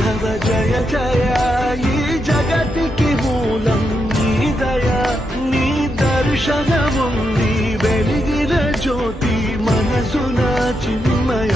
మాధవ జయ జయ ఈ జగతికి మూలం నీ దయ నీ దర్శనముంది వెలిగిన జ్యోతి మనసున చిన్మయ